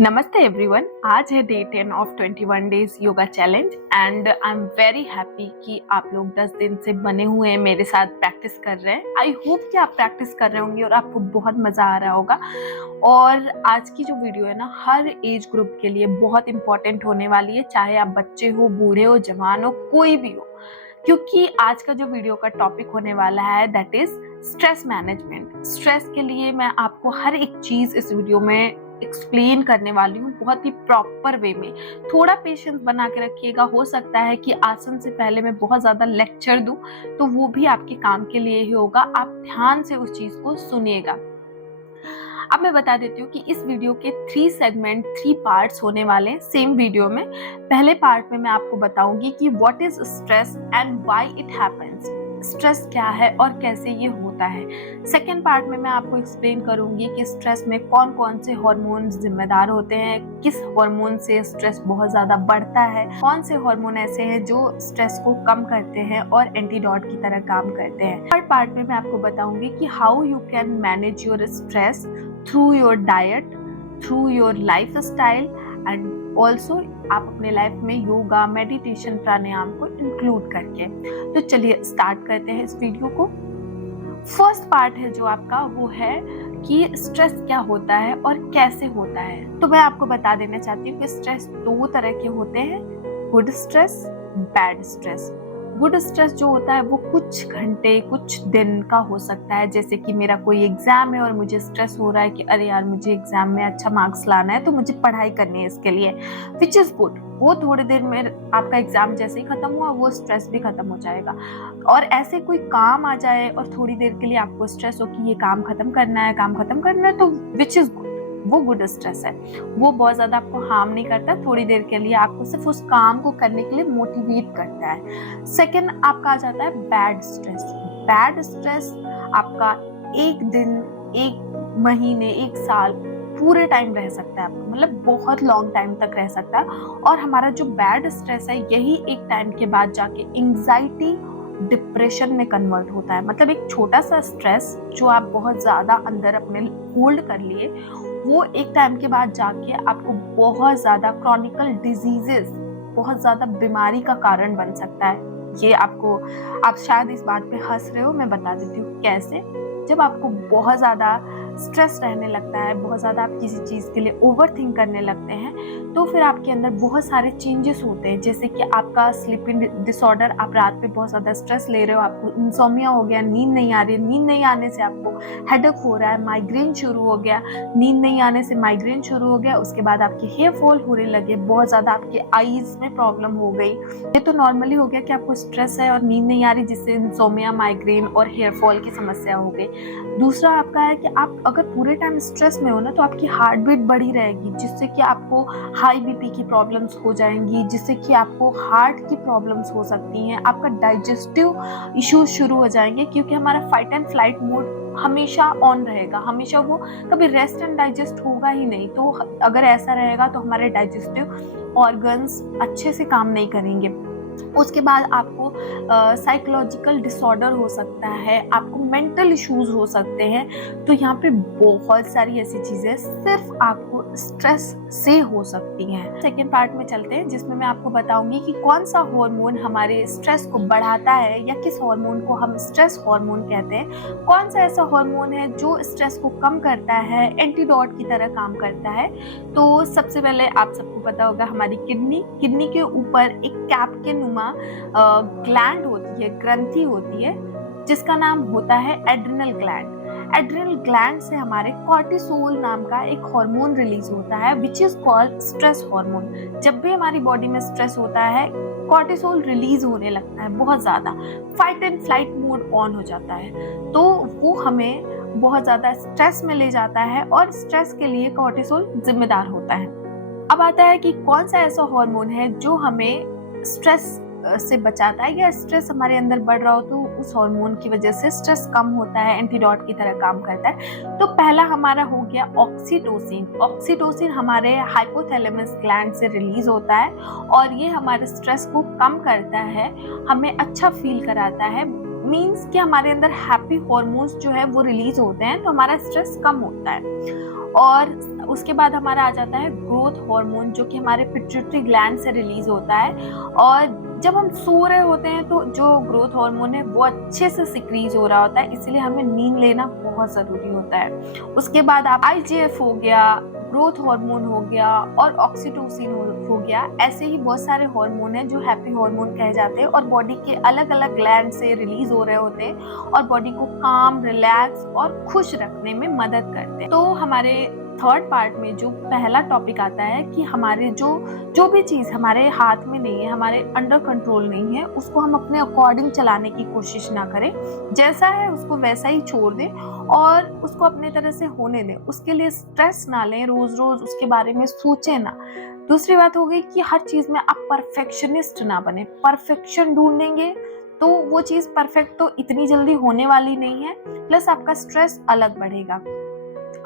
नमस्ते एवरीवन। आज है day 10 of 21 days yoga challenge and I am very happy कि आप लोग 10 दिन से बने हुए हैं, मेरे साथ प्रैक्टिस कर रहे हैं। आई होप कि आप प्रैक्टिस कर रहे होंगे और आपको बहुत मज़ा आ रहा होगा। और आज की जो वीडियो है ना, हर एज ग्रुप के लिए बहुत इंपॉर्टेंट होने वाली है, चाहे आप बच्चे हो, बूढ़े हो, जवान हो, कोई भी हो, क्योंकि आज का जो वीडियो का टॉपिक होने वाला है that is stress management. Stress के लिए मैं आपको हर एक चीज़ इस वीडियो में एक्सप्लेन करने वाली हूँ, बहुत ही प्रॉपर वे में। थोड़ा पेशेंस बना के रखिएगा। हो सकता है कि आसन से पहले मैं बहुत ज़्यादा लेक्चर दूँ, तो वो भी आपके काम के लिए ही होगा। आप ध्यान से उस चीज़ को सुनिएगा। अब मैं बता देती हूँ कि इस वीडियो के 3 पार्ट्स होने वाले हैं सेम वीडियो में। पहले पार्ट में मैं आपको बताऊंगी कि what is stress and why it happens. Stress क्या है और कैसे ये होता है। सेकेंड पार्ट में मैं आपको एक्सप्लेन करूंगी कि स्ट्रेस में कौन कौन से हार्मोन्स जिम्मेदार होते हैं, किस हार्मोन से स्ट्रेस बहुत ज्यादा बढ़ता है, कौन से हार्मोन ऐसे हैं जो स्ट्रेस को कम करते हैं और एंटीडोट की तरह काम करते हैं। थर्ड पार्ट में मैं आपको बताऊंगी कि how you can manage your stress through your diet, through your life style and also आप अपने लाइफ में योगा, मेडिटेशन, प्राणायाम को इंक्लूड करके। तो चलिए स्टार्ट करते हैं इस वीडियो को। फर्स्ट पार्ट है जो आपका, वो है कि स्ट्रेस क्या होता है और कैसे होता है। तो मैं आपको बता देना चाहती हूँ कि स्ट्रेस 2 तरह के होते हैं, good stress, bad stress. Good stress जो होता है वो कुछ घंटे, कुछ दिन का हो सकता है। जैसे कि मेरा कोई एग्जाम है और मुझे स्ट्रेस हो रहा है कि अरे यार मुझे एग्जाम में अच्छा मार्क्स लाना है, तो मुझे पढ़ाई करनी है इसके लिए, विच इज गुड। वो थोड़ी देर में आपका एग्जाम जैसे ही खत्म हुआ वो स्ट्रेस भी खत्म हो जाएगा। और ऐसे कोई काम आ जाए और थोड़ी देर के लिए आपको स्ट्रेस हो कि ये काम खत्म करना है, काम खत्म करना है, तो विच इज गुड, वो गुड स्ट्रेस है। वो बहुत ज्यादा आपको हार्म नहीं करता, थोड़ी देर के लिए आपको सिर्फ उस काम को करने के लिए मोटिवेट करता है। सेकेंड आपका आ जाता है बैड स्ट्रेस। बैड स्ट्रेस आपका एक दिन, एक महीने, एक साल, पूरे टाइम रह सकता है आपको, मतलब बहुत लॉन्ग टाइम तक रह सकता है। और हमारा जो बैड स्ट्रेस है यही एक टाइम के बाद जाके एंजाइटी, डिप्रेशन में कन्वर्ट होता है। मतलब एक छोटा सा स्ट्रेस जो आप बहुत ज्यादा अंदर अपने होल्ड कर लिए, वो एक टाइम के बाद जाके आपको बहुत ज्यादा क्रॉनिकल डिजीजेस, बहुत ज्यादा बीमारी का कारण बन सकता है। ये आपको, आप शायद इस बात पे हंस रहे हो, मैं बता देती हूँ कैसे। जब आपको बहुत ज्यादा स्ट्रेस रहने लगता है, बहुत ज्यादा आप किसी चीज के लिए ओवर थिंक करने लगते हैं, तो फिर आपके अंदर बहुत सारे चेंजेस होते हैं। जैसे कि आपका स्लीपिंग डिसऑर्डर, आप रात में बहुत ज्यादा स्ट्रेस ले रहे हो, आपको इंसोमिया हो गया, नींद नहीं आ रही है, नींद नहीं आने से आपको हेडेक हो रहा है, माइग्रेन शुरू हो गया, नींद नहीं आने से माइग्रेन शुरू हो गया, उसके बाद आपके हेयर फॉल होने लगे, बहुत ज्यादा आपके आईज में प्रॉब्लम हो गई। ये तो नॉर्मली हो गया कि आपको स्ट्रेस है और नींद नहीं आ रही, जिससे इंसोमिया, माइग्रेन और हेयर फॉल की समस्या हो गई। दूसरा आपका है कि आप अगर पूरे टाइम स्ट्रेस में हो ना, तो आपकी हार्ट बीट बढ़ी रहेगी, जिससे कि आपको हाई बीपी की प्रॉब्लम्स हो जाएंगी, जिससे कि आपको हार्ट की प्रॉब्लम्स हो सकती हैं, आपका डाइजेस्टिव इश्यूज शुरू हो जाएंगे, क्योंकि हमारा फाइट एंड फ्लाइट मोड हमेशा ऑन रहेगा, हमेशा, वो कभी रेस्ट एंड डाइजेस्ट होगा ही नहीं। तो अगर ऐसा रहेगा तो हमारे डाइजेस्टिव ऑर्गन्स अच्छे से काम नहीं करेंगे। उसके बाद आपको साइकोलॉजिकल डिसऑर्डर हो सकता है, आपको मेंटल इश्यूज हो सकते हैं। तो यहाँ पे बहुत सारी ऐसी चीजें सिर्फ आपको स्ट्रेस से हो सकती हैं। सेकेंड पार्ट में चलते हैं, जिसमें मैं आपको बताऊंगी कि कौन सा हार्मोन हमारे स्ट्रेस को बढ़ाता है, या किस हार्मोन को हम स्ट्रेस हार्मोन कहते हैं। कौन सा ऐसा हार्मोन है जो स्ट्रेस को कम करता है, एंटीडोट की तरह काम करता है। तो सबसे पहले आप सबको पता होगा, हमारी किडनी के ऊपर एक कैप के नुमा ग्लैंड होती है, ग्रंथि होती है, जिसका नाम होता है एड्रिनल ग्लैंड। एड्रिनल ग्लैंड से हमारे कॉर्टिसोल नाम का एक हार्मोन रिलीज होता है, which is called stress hormone. जब भी हमारी बॉडी में स्ट्रेस होता है, कॉर्टिसोल रिलीज होने लगता है बहुत ज्यादा, fight and flight mode on हो जाता है, तो वो हमें बहुत ज्यादा स्ट्रेस में ले जाता है, और स्ट्रेस के लिए कॉर्टिसोल जिम्मेदार होता है। अब आता है कि कौन सा ऐसा हार्मोन है जो हमें स्ट्रेस से बचाता है, या स्ट्रेस हमारे अंदर बढ़ रहा हो तो उस हार्मोन की वजह से स्ट्रेस कम होता है, एंटीडोट की तरह काम करता है। तो पहला हमारा हो गया ऑक्सीटोसिन। ऑक्सीटोसिन हमारे हाइपोथैलेमस ग्लैंड से रिलीज होता है, और ये हमारे स्ट्रेस को कम करता है, हमें अच्छा फील कराता है, मीन्स कि हमारे अंदर हैप्पी हॉर्मोन्स जो है वो रिलीज होते हैं, तो हमारा स्ट्रेस कम होता है। और उसके बाद हमारा आ जाता है ग्रोथ हार्मोन, जो कि हमारे पिट्यूटरी ग्लैंड से रिलीज होता है। और जब हम सो रहे होते हैं तो जो ग्रोथ हार्मोन है वो अच्छे से सिक्रीज हो रहा होता है, इसलिए हमें नींद लेना बहुत जरूरी होता है। उसके बाद आप आईजीएफ हो गया, ग्रोथ हार्मोन हो गया और ऑक्सीटोसिन हो गया, ऐसे ही बहुत सारे हार्मोन हैं जो हैप्पी हार्मोन कहे जाते हैं और बॉडी के अलग अलग ग्लैंड से रिलीज हो रहे होते हैं और बॉडी को काम, रिलैक्स और खुश रखने में मदद करते हैं। तो हमारे थर्ड पार्ट में जो पहला टॉपिक आता है कि हमारे जो भी चीज़ हमारे हाथ में नहीं है, हमारे अंडर कंट्रोल नहीं है, उसको हम अपने अकॉर्डिंग चलाने की कोशिश ना करें। जैसा है उसको वैसा ही छोड़ दें और उसको अपने तरह से होने दें। उसके लिए स्ट्रेस ना लें, रोज रोज उसके बारे में सोचें ना। दूसरी बात हो गई कि हर चीज़ में आप परफेक्शनिस्ट ना बने। परफेक्शन ढूंढेंगे तो वो चीज़ परफेक्ट तो इतनी जल्दी होने वाली नहीं है, प्लस आपका स्ट्रेस अलग बढ़ेगा।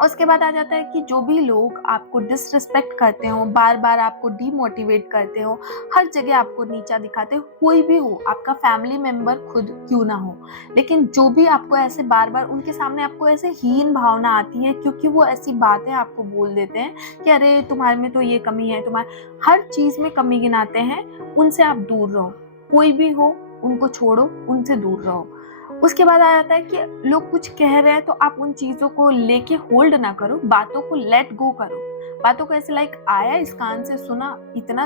उसके बाद आ जाता है कि जो भी लोग आपको डिसरिस्पेक्ट करते हो, बार बार आपको डीमोटिवेट करते हो, हर जगह आपको नीचा दिखाते हो, कोई भी हो, आपका फैमिली मेंबर खुद क्यों ना हो, लेकिन जो भी आपको ऐसे बार बार उनके सामने आपको ऐसे हीन भावना आती है क्योंकि वो ऐसी बातें आपको बोल देते हैं कि अरे तुम्हारे में तो ये कमी है, तुम्हारे हर चीज में कमी गिनाते हैं, उनसे आप दूर रहो। कोई भी हो उनको छोड़ो, उनसे दूर रहो। उसके बाद आ जाता है कि लोग कुछ कह रहे हैं तो आप उन चीजों को लेके होल्ड ना करो, बातों को लेट गो करो। बातों को ऐसे लाइक आया इस कान से सुना, इतना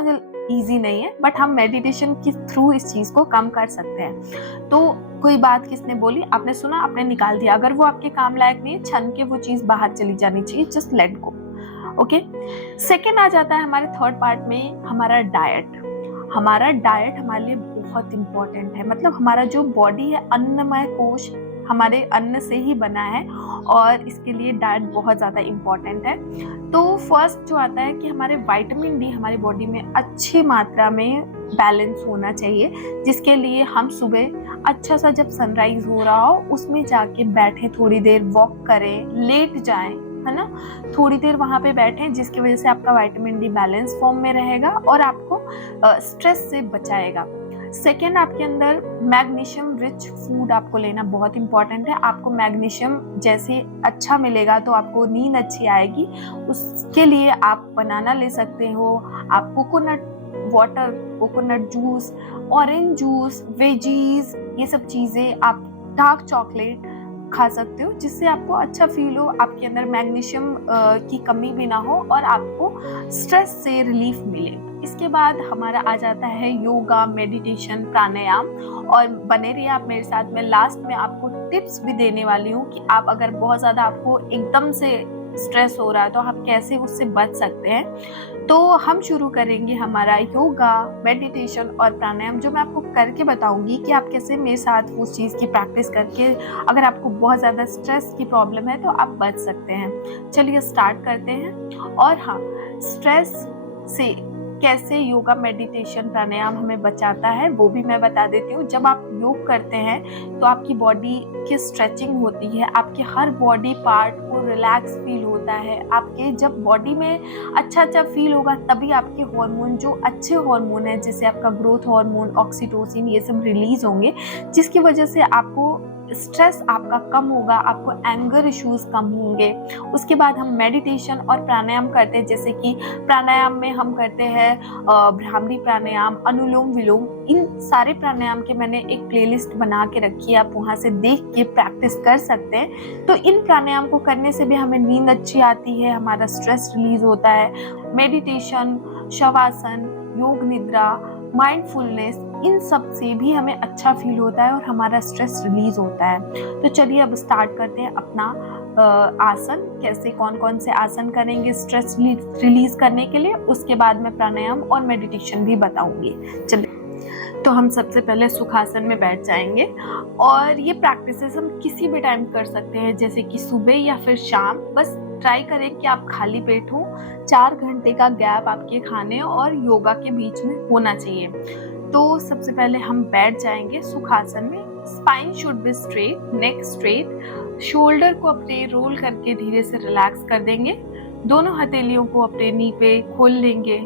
इजी नहीं है, बट हम मेडिटेशन के थ्रू इस चीज को कम कर सकते हैं। तो कोई बात किसने बोली, आपने सुना, आपने निकाल दिया, अगर वो आपके काम लायक नहीं है, छन के वो चीज बाहर चली जानी चाहिए, just let go. Okay. Second आ जाता है हमारे थर्ड पार्ट में हमारा डाइट। हमारा डाइट हमारे लिए बहुत इंपॉर्टेंट है। मतलब हमारा जो बॉडी है, अन्नमय कोश हमारे अन्न से ही बना है और इसके लिए डाइट बहुत ज़्यादा इम्पॉर्टेंट है। तो फर्स्ट जो आता है कि हमारे विटामिन डी हमारी बॉडी में अच्छी मात्रा में बैलेंस होना चाहिए, जिसके लिए हम सुबह अच्छा सा जब सनराइज हो रहा हो उसमें जाके बैठे, थोड़ी देर वॉक करें, लेट जाएं, है ना, थोड़ी देर वहां पे बैठें, जिसकी वजह से आपका विटामिन डी बैलेंस फॉर्म में रहेगा और आपको स्ट्रेस से बचाएगा। सेकेंड, आपके अंदर मैग्नीशियम रिच फूड आपको लेना बहुत इंपॉर्टेंट है। आपको मैग्नीशियम जैसे अच्छा मिलेगा तो आपको नींद अच्छी आएगी। उसके लिए आप बनाना ले सकते हो, आप coconut water, coconut juice, orange juice, veggies, ये सब चीज़ें, आप डार्क चॉकलेट खा सकते हो, जिससे आपको अच्छा फील हो, आपके अंदर मैग्नीशियम की कमी भी ना हो और आपको स्ट्रेस से रिलीफ मिले। इसके बाद हमारा आ जाता है योगा, मेडिटेशन, प्राणायाम। और बने रहिए आप मेरे साथ में। लास्ट में आपको टिप्स भी देने वाली हूँ कि आप अगर बहुत ज़्यादा आपको एकदम से स्ट्रेस हो रहा है तो आप कैसे उससे बच सकते हैं। तो हम शुरू करेंगे हमारा योगा, मेडिटेशन और प्राणायाम, जो मैं आपको करके बताऊंगी कि आप कैसे मेरे साथ उस चीज़ की प्रैक्टिस करके अगर आपको बहुत ज़्यादा स्ट्रेस की प्रॉब्लम है तो आप बच सकते हैं। चलिए स्टार्ट करते हैं। और हाँ, स्ट्रेस से कैसे योगा, मेडिटेशन, प्राणायाम हमें बचाता है वो भी मैं बता देती हूँ। जब आप योग करते हैं तो आपकी बॉडी की स्ट्रेचिंग होती है, आपके हर बॉडी पार्ट को रिलैक्स फील होता है। आपके जब बॉडी में अच्छा फील होगा तभी आपके हार्मोन, जो अच्छे हार्मोन है जैसे आपका ग्रोथ हार्मोन, ऑक्सीटोसिन, ये सब रिलीज होंगे, जिसकी वजह से आपको स्ट्रेस आपका कम होगा, आपको एंगर इश्यूज कम होंगे। उसके बाद हम मेडिटेशन और प्राणायाम करते हैं, जैसे कि प्राणायाम में हम करते हैं भ्रामरी प्राणायाम, अनुलोम विलोम। इन सारे प्राणायाम के मैंने एक प्लेलिस्ट बना के रखी है, आप वहाँ से देख के प्रैक्टिस कर सकते हैं। तो इन प्राणायाम को करने से भी हमें नींद अच्छी आती है, हमारा स्ट्रेस रिलीज होता है। मेडिटेशन, शवासन, योग निद्रा, माइंडफुलनेस, इन सब से भी हमें अच्छा फील होता है और हमारा स्ट्रेस रिलीज होता है। तो चलिए अब स्टार्ट करते हैं अपना आसन, कैसे कौन कौन से आसन करेंगे स्ट्रेस रिलीज करने के लिए। उसके बाद मैं प्राणायाम और मेडिटेशन भी बताऊंगी। चलिए, तो हम सबसे पहले सुखासन में बैठ जाएंगे और ये प्रैक्टिसेस हम किसी भी टाइम कर सकते हैं, जैसे कि सुबह या फिर शाम। बस ट्राई करें कि आप खाली पेट हो, 4 घंटे का गैप आपके खाने और योगा के बीच में होना चाहिए। तो सबसे पहले हम बैठ जाएंगे सुखासन में। Spine should be straight, neck straight, shoulder को अपने रोल करके धीरे से रिलैक्स कर देंगे। दोनों हथेलियों को अपने नी पे खोल लेंगे।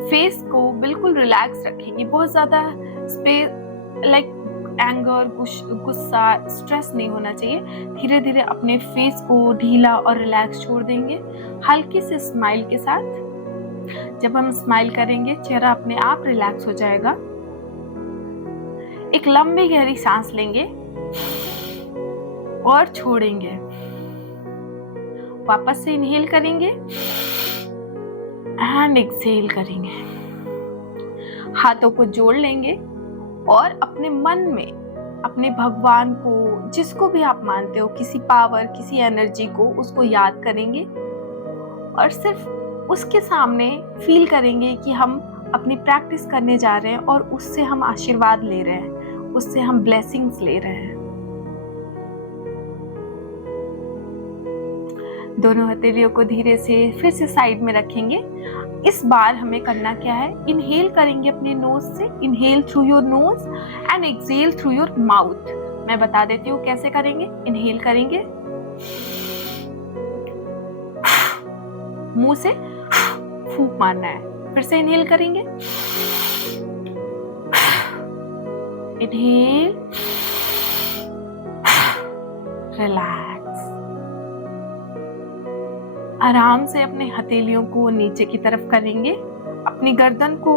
फेस को बिल्कुल रिलैक्स रखेंगे, बहुत ज़्यादा स्पेस लाइक एंगर, गुस्सा, स्ट्रेस नहीं होना चाहिए। धीरे धीरे अपने फेस को ढीला और रिलैक्स छोड़ देंगे हल्की सी स्माइल के साथ। जब हम स्माइल करेंगे चेहरा अपने आप रिलैक्स हो जाएगा। एक लंबी गहरी सांस लेंगे और छोड़ेंगे। वापस से इनहेल करेंगे एंड एक्सहेल करेंगे। हाथों को जोड़ लेंगे और अपने मन में अपने भगवान को, जिसको भी आप मानते हो, किसी पावर, किसी एनर्जी को, उसको याद करेंगे और सिर्फ उसके सामने फील करेंगे कि हम अपनी प्रैक्टिस करने जा रहे हैं और उससे हम आशीर्वाद ले रहे हैं, उससे हम ब्लेसिंग्स ले रहे हैं। दोनों हथेलियों को धीरे से फिर से साइड में रखेंगे। इस बार हमें करना क्या है, इनहेल करेंगे अपने नोज से, inhale through your nose and exhale through your mouth. मैं बता देती हूँ कैसे करेंगे। इनहेल करेंगे, मुंह से फूंक मारना है। फिर से इनहेल करेंगे, इनहेल, रिलैक्स। आराम से अपने हथेलियों को नीचे की तरफ करेंगे, अपनी गर्दन को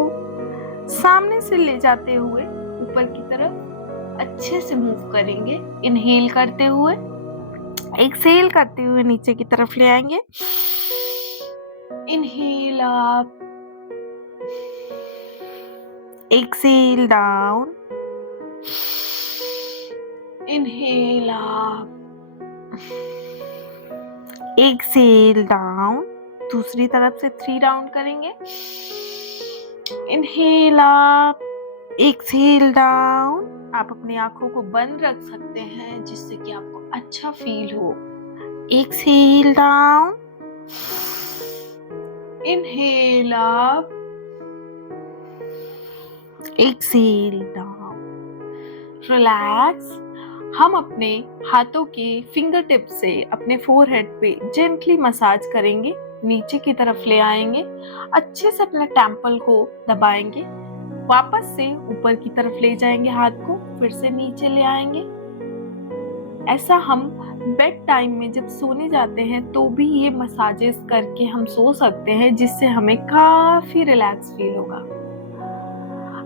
सामने से ले जाते हुए ऊपर की तरफ अच्छे से मूव करेंगे। इनहेल करते हुए, एक्सहेल करते हुए नीचे की तरफ ले आएंगे। Inhale up, exhale down, inhale up, exhale down. दूसरी तरफ से 3 राउंड करेंगे। Inhale up, exhale down. आप अपनी आंखों को बंद रख सकते हैं जिससे कि आपको अच्छा फील हो। Exhale down, inhale up, exhale down. Relax. हम अपने हाथों के फिंगर टिप से अपने फोरहेड पे जेंटली मसाज करेंगे, नीचे की तरफ ले आएंगे, अच्छे से अपने टेम्पल को दबाएंगे, वापस से ऊपर की तरफ ले जाएंगे हाथ को, फिर से नीचे ले आएंगे। ऐसा हम बेड टाइम में जब सोने जाते हैं तो भी ये मसाजेस करके हम सो सकते हैं, जिससे हमें काफी रिलैक्स फील होगा।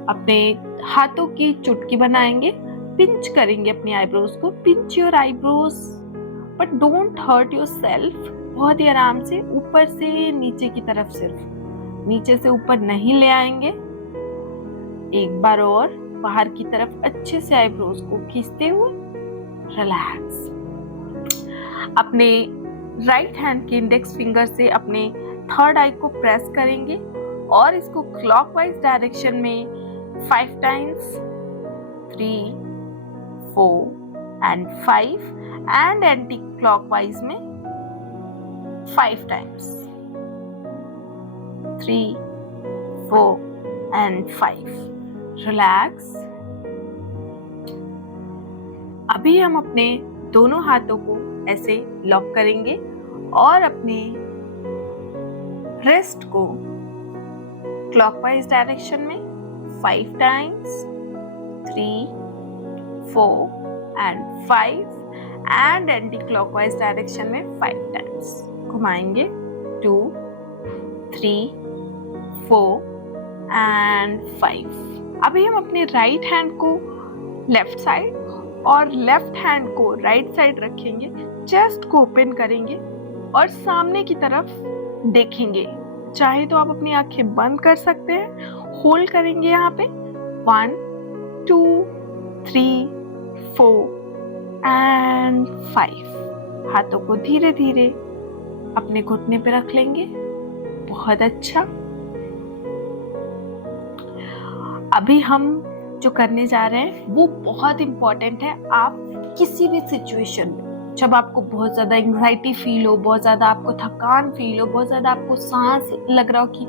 अपने हाथों की चुटकी बनाएंगे, पिंच करेंगे अपनी आईब्रोज को। Pinch your eyebrows but don't hurt yourself. बहुत ही आराम से ऊपर से नीचे की तरफ, सिर्फ नीचे से ऊपर नहीं ले आएंगे। एक बार और बाहर की तरफ अच्छे से आईब्रोज को खींचते हुए रिलैक्स। अपने राइट हैंड के इंडेक्स फिंगर से अपने थर्ड आई को प्रेस करेंगे और इसको क्लॉकवाइज डायरेक्शन में 5 times, 3, 4 and 5 and anti clockwise में 5 टाइम्स, 3, 4 and 5। रिलैक्स। अभी हम अपने दोनों हाथों को ऐसे लॉक करेंगे और अपने रिस्ट को क्लॉकवाइज डायरेक्शन में 5 times, 3, 4 and 5 and anti clockwise direction में 5 टाइम्स घुमाएंगे। 2, 3, 4 and 5। अभी हम अपने राइट हैंड को लेफ्ट साइड और लेफ्ट हैंड को राइट साइड रखेंगे, चेस्ट को ओपन करेंगे और सामने की तरफ देखेंगे। चाहे तो आप अपनी आंखें बंद कर सकते हैं। होल्ड करेंगे यहाँ पे 1, 2, 3, 4 and 5। हाथों को धीरे धीरे अपने घुटने पे रख लेंगे। बहुत अच्छा। अभी हम जो करने जा रहे हैं वो बहुत इम्पोर्टेंट है। आप किसी भी सिचुएशन में, जब आपको बहुत ज़्यादा एंग्जाइटी फील हो, बहुत ज़्यादा आपको थकान फील हो, बहुत ज़्यादा आपको सांस लग रहा हो कि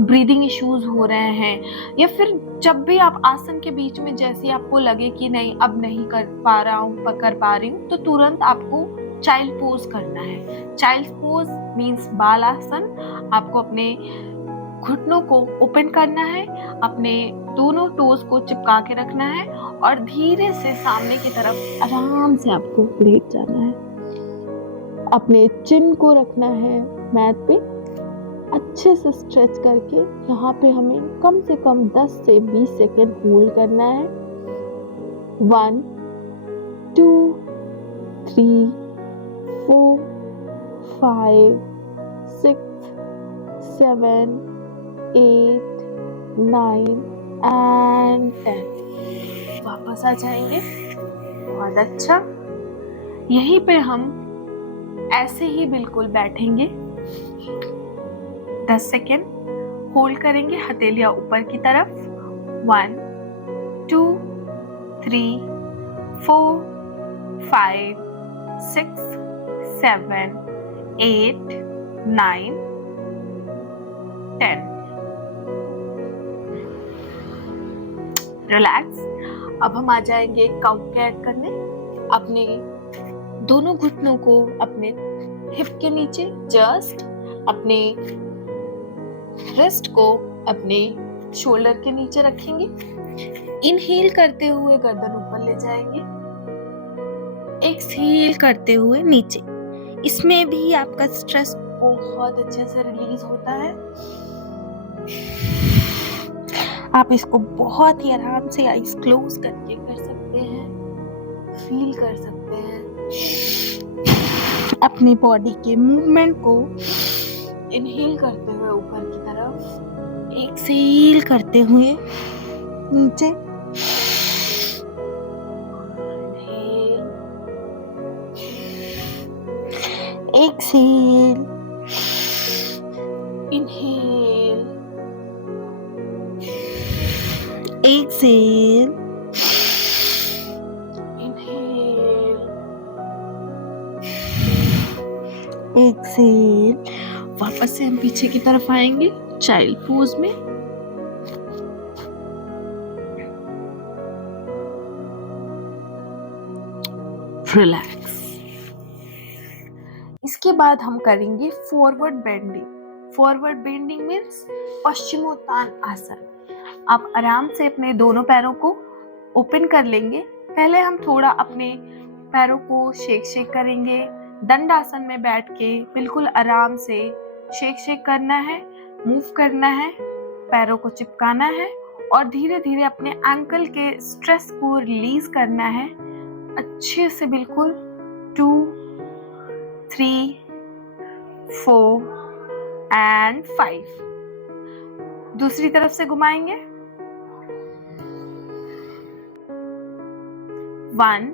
ब्रीदिंग इश्यूज हो रहे हैं, या फिर जब भी आप आसन के बीच में जैसे आपको लगे कि नहीं अब नहीं कर पा रही हूँ, तो तुरंत आपको चाइल्ड पोज करना है। चाइल्ड पोज मीन्स बाल आसन। आपको अपने घुटनों को ओपन करना है, अपने दोनों टोज को चिपका के रखना है और धीरे से सामने की तरफ आराम से आपको लेट जाना है। अपने चिन को रखना है मैट पे, अच्छे से स्ट्रेच करके यहाँ पे हमें कम से कम 10 से 20 सेकेंड होल्ड करना है। 1 2 3 4 5 6 7 8 9 एंड 10। वापस आ जाएंगे। बहुत अच्छा। यहीं पे हम ऐसे ही बिल्कुल बैठेंगे। 10 सेकेंड होल्ड करेंगे, हथेलियां ऊपर की तरफ। 1 2 3 4 5 6 7 8 9 10। रिलैक्स। अब हम आ जाएंगे काउ कैट करने। अपने दोनों घुटनों को अपने हिप के नीचे, जस्ट अपने रिस्ट को अपने शोल्डर के नीचे रखेंगे। इनहेल करते हुए गर्दन ऊपर ले जाएंगे, एक्सहेल करते हुए नीचे। इसमें भी आपका स्ट्रेस बहुत अच्छे से रिलीज होता है। आप इसको बहुत ही आराम से आईज क्लोज करके कर सकते हैं, फील कर सकते हैं अपनी बॉडी के मूवमेंट को। इनहेल करते हुए ऊपर की तरफ, एक्सहेल करते हुए नीचे। Exhale, inhale, exhale, inhale, exhale. वापस से हम पीछे की तरफ आएंगे चाइल्ड पोज में। रिलैक्स। इसके बाद हम करेंगे forward bending. Forward bending means Paschimottan आसन। आप आराम से अपने दोनों पैरों को ओपन कर लेंगे। पहले हम थोड़ा अपने पैरों को शेक करेंगे। दंडासन में बैठ के बिल्कुल आराम से शेक करना है, मूव करना है, पैरों को चिपकाना है और धीरे धीरे अपने एंकल के स्ट्रेस को रिलीज करना है अच्छे से। बिल्कुल 2 3 4 एंड 5। दूसरी तरफ से घुमाएंगे। 1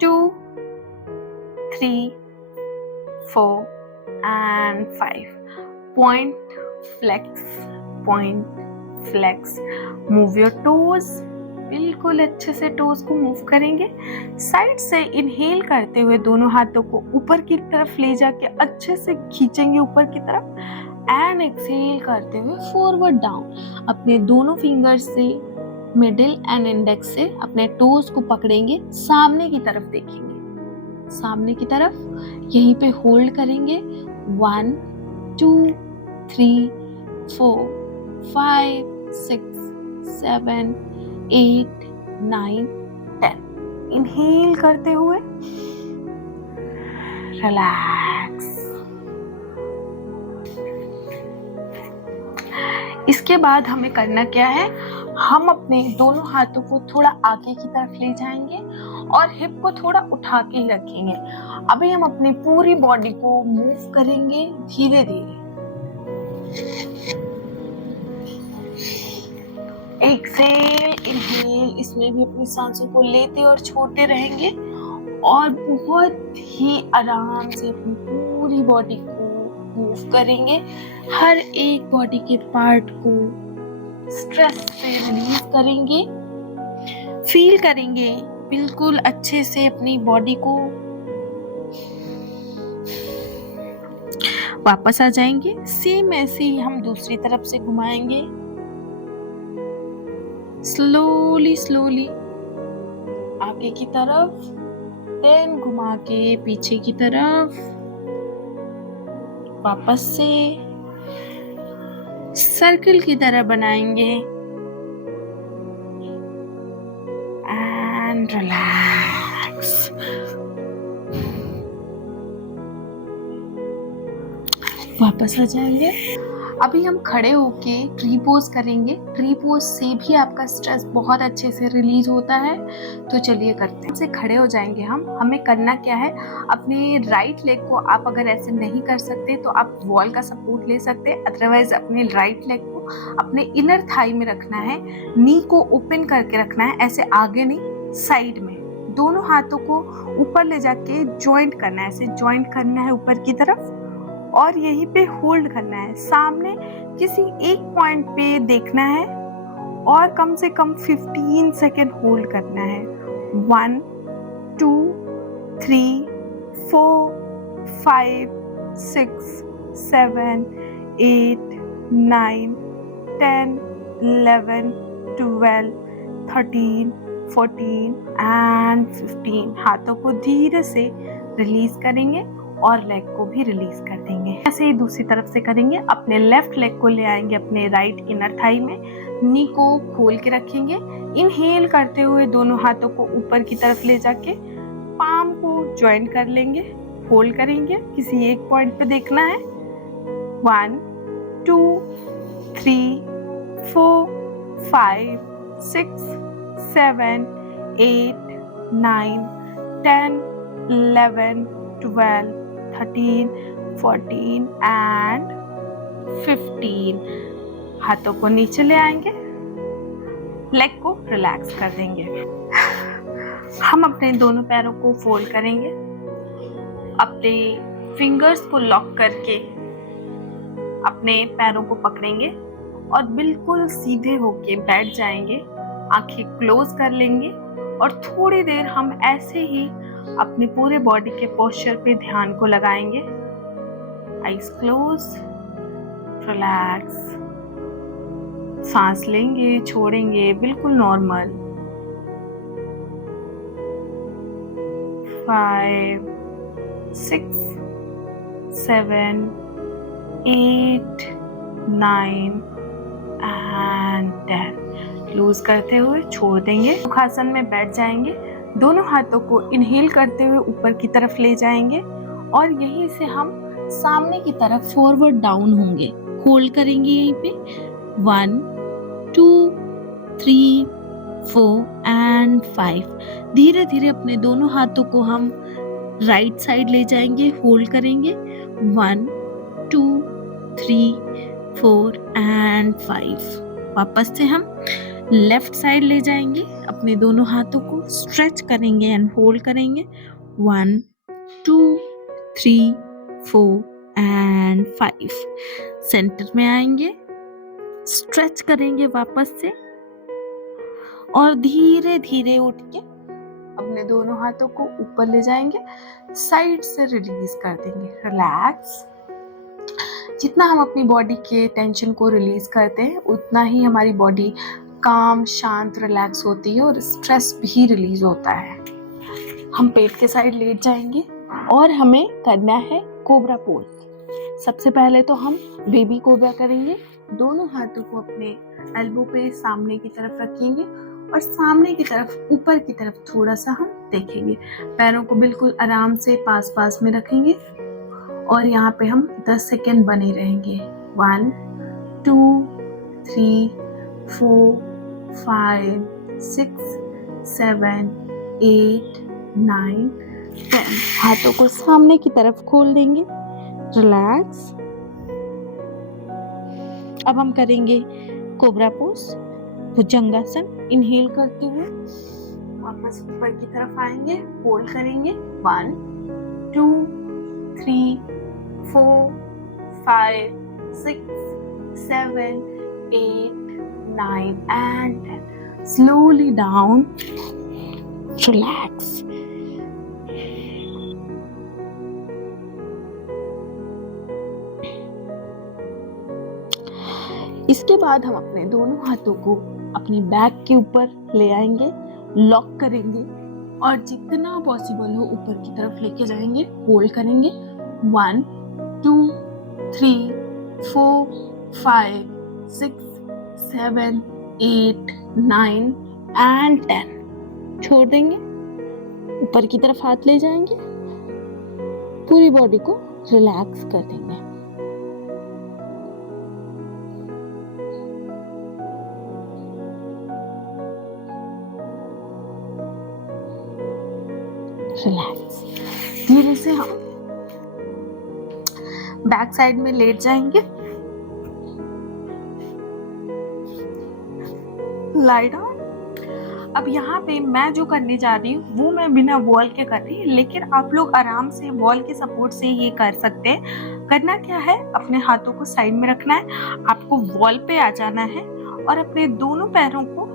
2 3 4 and 5. Point, flex, point, flex. Move your toes. बिल्कुल अच्छे से टोज को मूव करेंगे। साइड से इनहेल करते हुए दोनों हाथों को ऊपर की तरफ ले जाके अच्छे से खींचेंगे ऊपर की तरफ एंड एक्सहेल करते हुए फॉरवर्ड डाउन। अपने दोनों फिंगर्स से मिडिल एंड इंडेक्स से अपने टोज को पकड़ेंगे, सामने की तरफ देखेंगे, सामने की तरफ। यहीं पे होल्ड करेंगे। 1 2 3 4 5 6 7 8 9 10। इनहेल करते हुए रिलैक्स। इसके बाद हमें करना क्या है, हम अपने दोनों हाथों को थोड़ा आगे की तरफ ले जाएंगे और हिप को थोड़ा उठा के ही रखेंगे। अभी हम अपनी पूरी बॉडी को मूव करेंगे धीरे धीरे। एक्सहेल, इनहेल, इसमें भी अपनी सांसों को लेते और छोड़ते रहेंगे और बहुत ही आराम से अपनी पूरी बॉडी को मूव करेंगे। हर एक बॉडी के पार्ट को स्ट्रेस से रिलीज करेंगे, फील करेंगे बिल्कुल अच्छे से अपनी बॉडी को। वापस आ जाएंगे। सेम ऐसे ही हम दूसरी तरफ से घुमाएंगे। स्लोली स्लोली आगे की तरफ, देन घुमा के पीछे की तरफ, वापस से सर्कल की तरह बनाएंगे एंड रिलैक्स। वापस आ जाएंगे। अभी हम खड़े होके ट्री पोज करेंगे। ट्री पोज से भी आपका स्ट्रेस बहुत अच्छे से रिलीज होता है। तो चलिए करते हैं। से खड़े हो जाएंगे हम। हमें करना क्या है, अपने राइट लेग को आप अगर ऐसे नहीं कर सकते तो आप वॉल का सपोर्ट ले सकते हैं, अदरवाइज अपने राइट लेग को अपने इनर थाई में रखना है। नी को ओपन करके रखना है, ऐसे आगे नहीं, साइड में। दोनों हाथों को ऊपर ले जाके ज्वाइंट करना है, ऐसे ज्वाइंट करना है ऊपर की तरफ और यहीं पे होल्ड करना है। सामने किसी एक पॉइंट पे देखना है और कम से कम 15 सेकेंड होल्ड करना है। 1 2 3 4 5 6 7 8 9 10 11 12 13 14 एंड 15। हाथों को धीरे से रिलीज करेंगे और लेग को भी रिलीज कर देंगे। ऐसे ही दूसरी तरफ से करेंगे। अपने लेफ्ट लेग को ले आएंगे अपने राइट इनर थाई में, नी को खोल के रखेंगे। इनहेल करते हुए दोनों हाथों को ऊपर की तरफ ले जाके पाम को ज्वाइन कर लेंगे, होल्ड करेंगे, किसी एक पॉइंट पे देखना है। 1 2 3 4 5 6 7 8 9 10 11 12 13 14 एंड 15। हाथों को नीचे ले आएंगे, लेग को रिलैक्स कर देंगे। हम अपने दोनों पैरों को फोल्ड करेंगे, अपने फिंगर्स को लॉक करके अपने पैरों को पकड़ेंगे और बिल्कुल सीधे होके बैठ जाएंगे। आंखें क्लोज कर लेंगे और थोड़ी देर हम ऐसे ही अपने पूरे बॉडी के पोस्चर पे ध्यान को लगाएंगे। आईज क्लोज, रिलैक्स, सांस लेंगे, छोड़ेंगे, बिल्कुल नॉर्मल। 5 6 7 8 9 एंड 10। लूज करते हुए छोड़ देंगे। सुखासन में बैठ जाएंगे। दोनों हाथों को इनहेल करते हुए ऊपर की तरफ ले जाएंगे और यहीं से हम सामने की तरफ फॉरवर्ड डाउन होंगे। होल्ड करेंगे यहीं पे। 1 2 3 4 एंड 5। धीरे धीरे अपने दोनों हाथों को हम राइट साइड ले जाएंगे, होल्ड करेंगे। 1 2 3 4 एंड 5। वापस से हम लेफ्ट साइड ले जाएंगे, अपने दोनों हाथों को स्ट्रेच करेंगे एंड होल्ड करेंगे। 1 2 3 4 एंड 5। सेंटर में आएंगे, स्ट्रेच करेंगे वापस से और धीरे धीरे उठ के अपने दोनों हाथों को ऊपर ले जाएंगे, साइड से रिलीज कर देंगे। रिलैक्स। जितना हम अपनी बॉडी के टेंशन को रिलीज करते हैं उतना ही हमारी बॉडी काम, शांत, रिलैक्स होती है और स्ट्रेस भी रिलीज होता है। हम पेट के साइड लेट जाएंगे और हमें करना है कोबरा पोज। सबसे पहले तो हम बेबी कोबरा करेंगे। दोनों हाथों को अपने एल्बो पे सामने की तरफ रखेंगे और सामने की तरफ, ऊपर की तरफ थोड़ा सा हम देखेंगे। पैरों को बिल्कुल आराम से पास पास में रखेंगे और यहाँ पे हम 10 सेकेंड बने रहेंगे। 1 2 3 4 5 6 7 8 9 10। हाथों को सामने की तरफ खोल देंगे। रिलैक्स। अब हम करेंगे कोबरा पोज, भुजंगासन। इनहेल करते हुए वापस ऊपर की तरफ आएंगे, होल्ड करेंगे। 1 2 3 4 5 6 7 8 9 and 10. Slowly down. Relax. इसके बाद हम अपने दोनों हाथों को अपनी बैक के ऊपर ले आएंगे, लॉक करेंगे और जितना पॉसिबल हो ऊपर की तरफ लेके जाएंगे, होल्ड करेंगे। 1 2 3 4 5 6, 7, 8, 9 एंड 10। छोड़ देंगे, ऊपर की तरफ हाथ ले जाएंगे, पूरी बॉडी को रिलैक्स कर देंगे। रिलैक्स। धीरे से हम बैक साइड में लेट जाएंगे, लाई डाउन। अब यहाँ पे मैं जो करने जा रही हूँ वो मैं बिना वॉल के कर रही हूँ, लेकिन आप लोग आराम से वॉल के सपोर्ट से ये कर सकते हैं। करना क्या है, अपने हाथों को साइड में रखना है, आपको वॉल पे आ जाना है और अपने दोनों पैरों को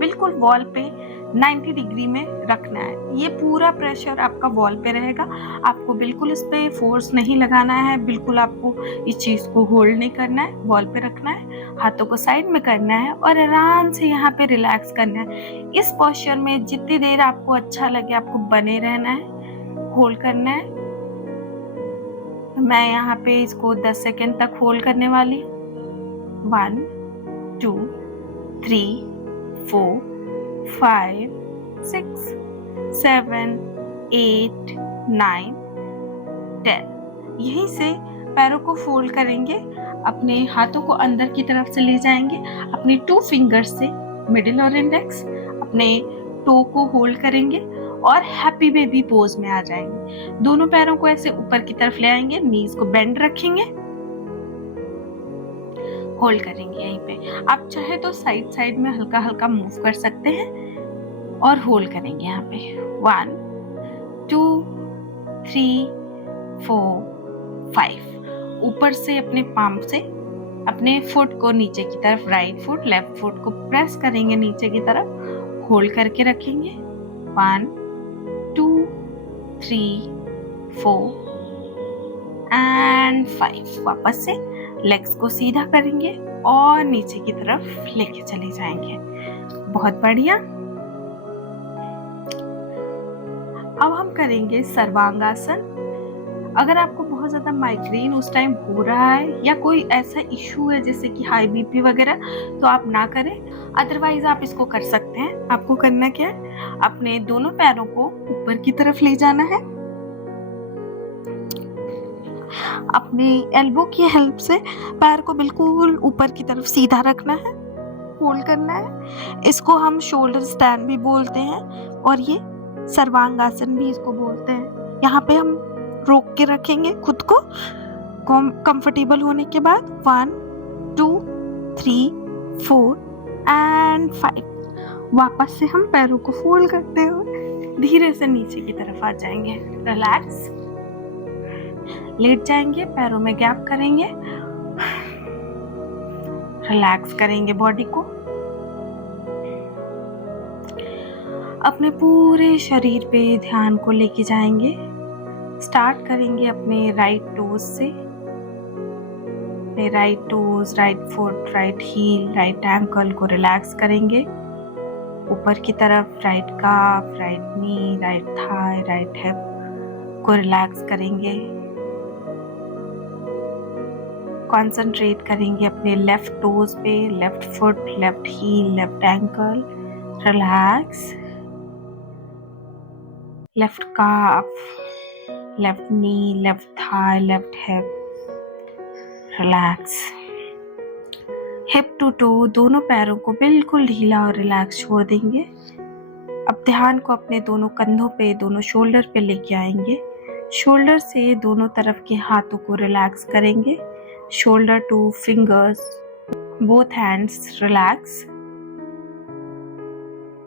बिल्कुल वॉल पे 90 डिग्री में रखना है। ये पूरा प्रेशर आपका वॉल पे रहेगा, आपको बिल्कुल इस पे फोर्स नहीं लगाना है, बिल्कुल आपको इस चीज को होल्ड नहीं करना है, वॉल पे रखना है, हाथों को साइड में करना है और आराम से यहाँ पे रिलैक्स करना है। इस पोस्चर में जितनी देर आपको अच्छा लगे आपको बने रहना है, होल्ड करना है। मैं यहाँ पे इसको 10 सेकेंड तक होल्ड करने वाली। 1, 2, 3, 4, 5, 6, 7, 8, 9, 10। यहीं से पैरों को फोल्ड करेंगे, अपने हाथों को अंदर की तरफ से ले जाएंगे, अपने 2 फिंगर्स से मिडिल और इंडेक्स अपने टो को होल्ड करेंगे और हैप्पी बेबी पोज में आ जाएंगे। दोनों पैरों को ऐसे ऊपर की तरफ ले आएंगे, नीज को बेंड रखेंगे, होल्ड करेंगे यहीं पे। आप चाहे तो साइड साइड में हल्का हल्का मूव कर सकते हैं और होल्ड करेंगे यहाँ पे। 1, 2, 3, 4, 5। ऊपर से अपने पाम से अपने फुट को नीचे की तरफ, राइट फुट लेफ्ट फुट को प्रेस करेंगे नीचे की तरफ, होल्ड करके रखेंगे। 1, 2, 3, 4 एंड 5। वापस से लेग्स को सीधा करेंगे और नीचे की तरफ लेके चले जाएंगे। बहुत बढ़िया। अब हम करेंगे सर्वांगासन। अगर आपको बहुत ज्यादा माइग्रेन उस टाइम हो रहा है या कोई ऐसा इशू है जैसे कि हाई बीपी वगैरह, तो आप ना करें, अदरवाइज आप इसको कर सकते हैं। आपको करना क्या है, अपने दोनों पैरों को ऊपर की तरफ ले जाना है, अपने एल्बो की हेल्प से पैर को बिल्कुल ऊपर की तरफ सीधा रखना है, होल्ड करना है। इसको हम शोल्डर स्टैंड भी बोलते हैं और ये सर्वांगासन भी इसको बोलते हैं। यहाँ पे हम रोक के रखेंगे खुद को कंफर्टेबल होने के बाद। 1, 2, 3, 4 एंड 5। वापस से हम पैरों को फोल्ड करते हुए धीरे से नीचे की तरफ आ जाएंगे। रिलैक्स, लेट जाएंगे, पैरों में गैप करेंगे, रिलैक्स करेंगे बॉडी को। अपने पूरे शरीर पे ध्यान को लेके जाएंगे। स्टार्ट करेंगे अपने राइट टोज से, अपने right toes, right foot, right heel, right ankle को रिलैक्स करेंगे ऊपर की तरफ। Right calf, right knee, right thigh, right hip को रिलैक्स करेंगे। कंसंट्रेट करेंगे अपने लेफ्ट टोज पे, left foot, left heel, left ankle, relax. Left calf, left knee, left thigh, left hip, relax. Hip to toe दोनों पैरों को बिल्कुल ढीला और रिलैक्स छोड़ देंगे। अब ध्यान को अपने दोनों कंधों पे, दोनों शोल्डर पे लेके आएंगे। शोल्डर से दोनों तरफ के हाथों को रिलैक्स करेंगे। Shoulder two fingers, both hands relax.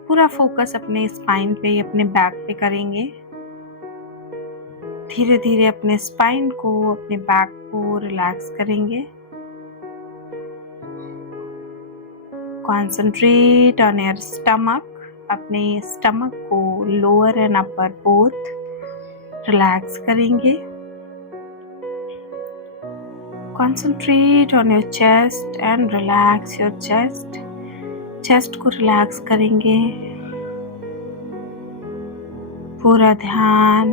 पूरा फोकस अपने स्पाइन पे, अपने बैक पे करेंगे। धीरे धीरे अपने स्पाइन को, अपने बैक को रिलैक्स करेंगे। Concentrate on your stomach. अपने स्टमक को, lower and upper both relax करेंगे। Concentrate on your chest and relax your chest. Chest को रिलैक्स करेंगे। पूरा ध्यान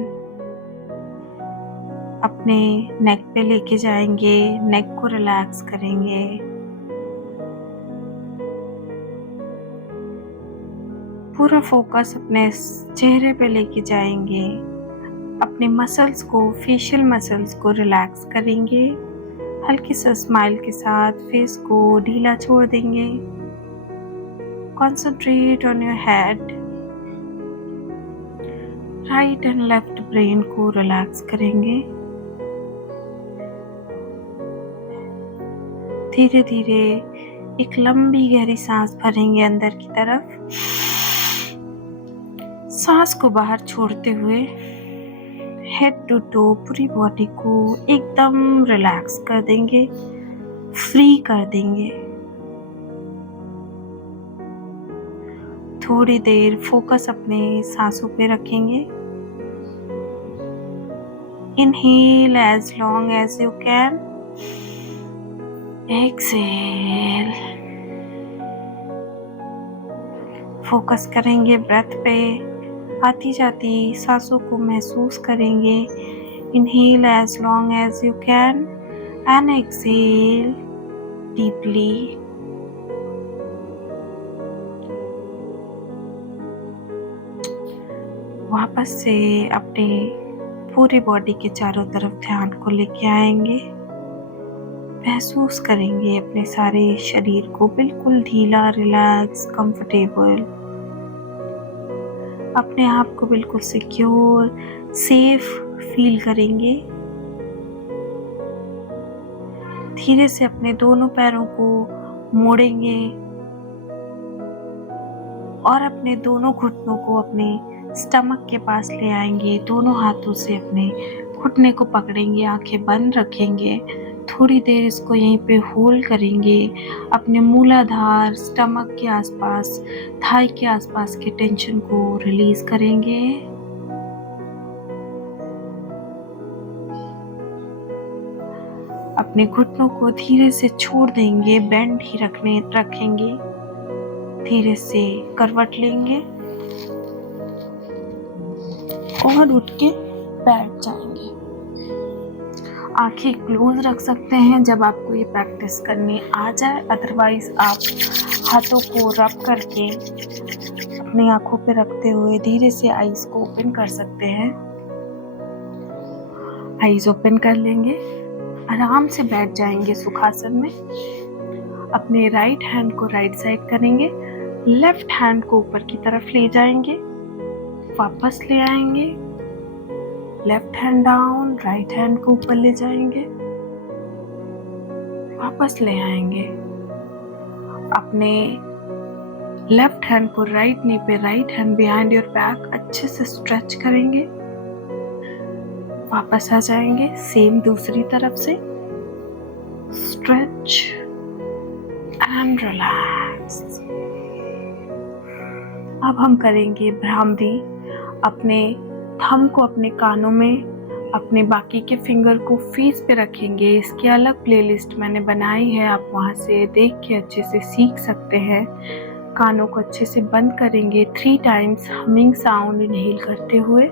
अपने नेक पे लेके जाएंगे, नेक को रिलैक्स करेंगे। पूरा फोकस अपने चेहरे पे लेके जाएंगे। अपने मसल्स को, फेशियल मसल्स को रिलैक्स करेंगे। हल्की सा स्माइल के साथ फेस को ढीला छोड़ देंगे। Concentrate on your head. Right and left brain को रिलैक्स करेंगे। धीरे धीरे एक लंबी गहरी सांस भरेंगे अंदर की तरफ। सांस को बाहर छोड़ते हुए हेड टू टो पूरी बॉडी को एकदम रिलैक्स कर देंगे, फ्री कर देंगे। थोड़ी देर फोकस अपने सांसों पे रखेंगे। Inhale as long as you can. Exhale. Focus करेंगे ब्रेथ पे। आती जाती सांसों को महसूस करेंगे। Inhale as long as you can and exhale deeply. वापस से अपने पूरी बॉडी के चारों तरफ ध्यान को लेके आएंगे। महसूस करेंगे अपने सारे शरीर को बिल्कुल ढीला, रिलैक्स, कंफर्टेबल। अपने आप को बिल्कुल सिक्योर, सेफ फील करेंगे। धीरे से अपने दोनों पैरों को मोड़ेंगे और अपने दोनों घुटनों को अपने स्टमक के पास ले आएंगे। दोनों हाथों से अपने घुटने को पकड़ेंगे, आंखें बंद रखेंगे। थोड़ी देर इसको यहीं पे होल्ड करेंगे। अपने मूलाधार, स्टमक के आसपास, थाई के आसपास के टेंशन को रिलीज करेंगे। अपने घुटनों को धीरे से छोड़ देंगे, बेंड ही रखेंगे। धीरे से करवट लेंगे और उठ के बैठ जाएंगे। आंखें क्लोज रख सकते हैं जब आपको ये प्रैक्टिस करनी आ जाए, अदरवाइज आप हाथों को रब करके अपनी आंखों पे रखते हुए धीरे से आईज को ओपन कर सकते हैं। आईज ओपन कर लेंगे, आराम से बैठ जाएंगे सुखासन में। अपने राइट हैंड को राइट साइड करेंगे, लेफ्ट हैंड को ऊपर की तरफ ले जाएंगे, वापस ले आएंगे। Left hand down, right hand को ऊपर ले जाएंगे, वापस ले आएंगे। अपने लेफ्ट हैंड को राइट नी पे, right hand behind your back अच्छे से स्ट्रेच करेंगे, वापस आ जाएंगे। सेम दूसरी तरफ से स्ट्रेच एंड रिलैक्स। अब हम करेंगे भ्रामरी। अपने थंब को अपने कानों में, अपने बाकी के फिंगर को फेस पे रखेंगे। इसकी अलग प्लेलिस्ट मैंने बनाई है, आप वहाँ से देख के अच्छे से सीख सकते हैं। कानों को अच्छे से बंद करेंगे। 3 टाइम्स हमिंग साउंड इनहेल करते हुए।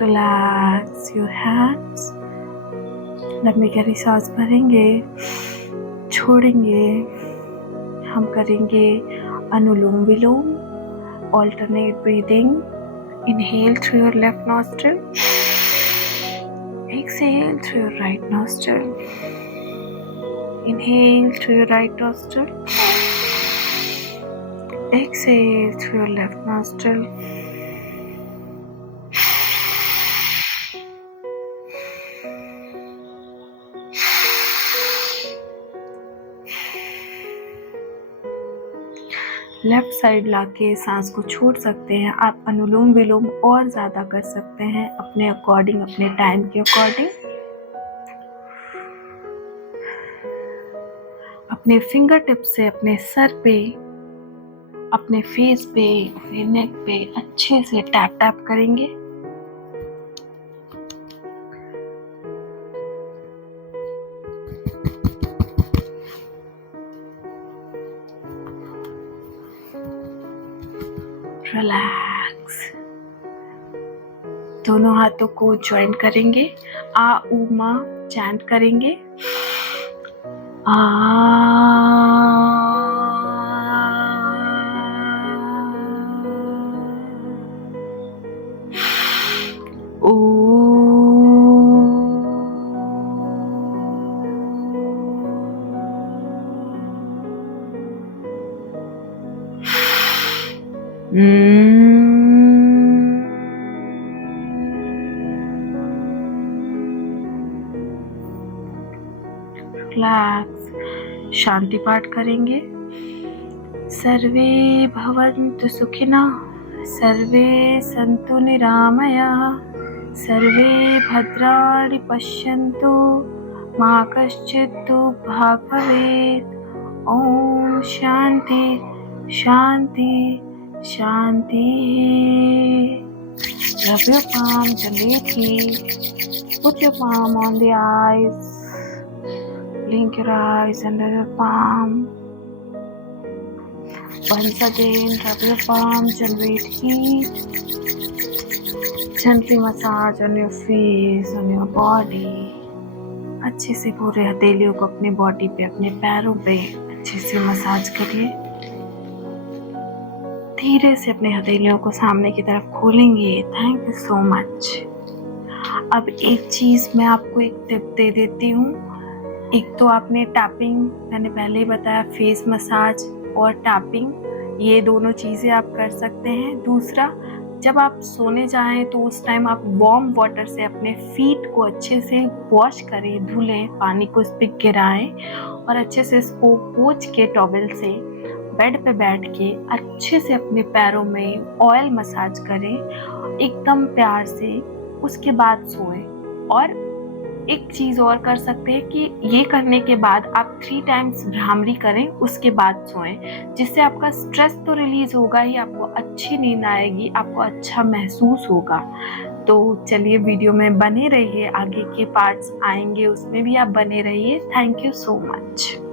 Relax your hands. लंबी गहरी सांस भरेंगे, छोड़ेंगे। हम करेंगे अनुलोम विलोम, alternate breathing. Inhale through your left nostril, exhale through your right nostril. Inhale through your right nostril, exhale through your left nostril. Left side लाके सांस को छोड़ सकते हैं। आप अनुलोम विलोम और ज़्यादा कर सकते हैं अपने अकॉर्डिंग, अपने टाइम के अकॉर्डिंग। अपने फिंगर टिप से अपने सर पे, अपने फेस पे, अपने नेक पे अच्छे से टैप टैप करेंगे। रिलैक्स। दोनों हाथों को ज्वाइन करेंगे, आ ऊ मा चैंट करेंगे। आ रिलैक्स। शांति पाठ करेंगे। सर्वे भवन्तु सुखिनः, सर्वे सन्तु निरामयाः, सर्वे भद्राणि पश्यन्तु, मा कश्चित् दुःखभाग् भवेत्। ॐ शान्ति शान्ति शान्ति। Rub your palm gently. Put your palm on the eyes. Blink your eyes under your palm. Once again, rub your palm, generate heat. Gently massage on your face, on your body. अच्छे से पूरे हथेलियों को अपने body पे, अपने पैरों पे अच्छे से मसाज करिए। धीरे से अपने हथेलियों को सामने की तरफ खोलेंगे। Thank you so much. अब एक चीज़ मैं आपको एक टिप दे देती हूँ। एक तो आपने टैपिंग, मैंने पहले ही बताया, फेस मसाज और टैपिंग, ये दोनों चीज़ें आप कर सकते हैं। दूसरा, जब आप सोने जाएं तो उस टाइम आप वार्म वाटर से अपने फीट को अच्छे से वॉश करें, धुलें, पानी को इस पर गिराएं और अच्छे से इसको पोंछ के टॉवल से बेड पे बैठ के अच्छे से अपने पैरों में ऑयल मसाज करें एकदम प्यार से। उसके बाद सोएं। और एक चीज़ और कर सकते हैं कि ये करने के बाद आप 3 टाइम्स भ्रामरी करें, उसके बाद सोएं, जिससे आपका स्ट्रेस तो रिलीज होगा ही, आपको अच्छी नींद आएगी, आपको अच्छा महसूस होगा। तो चलिए वीडियो में बने रहिए, आगे के पार्ट्स आएंगे उसमें भी आप बने रहिए। Thank you so much.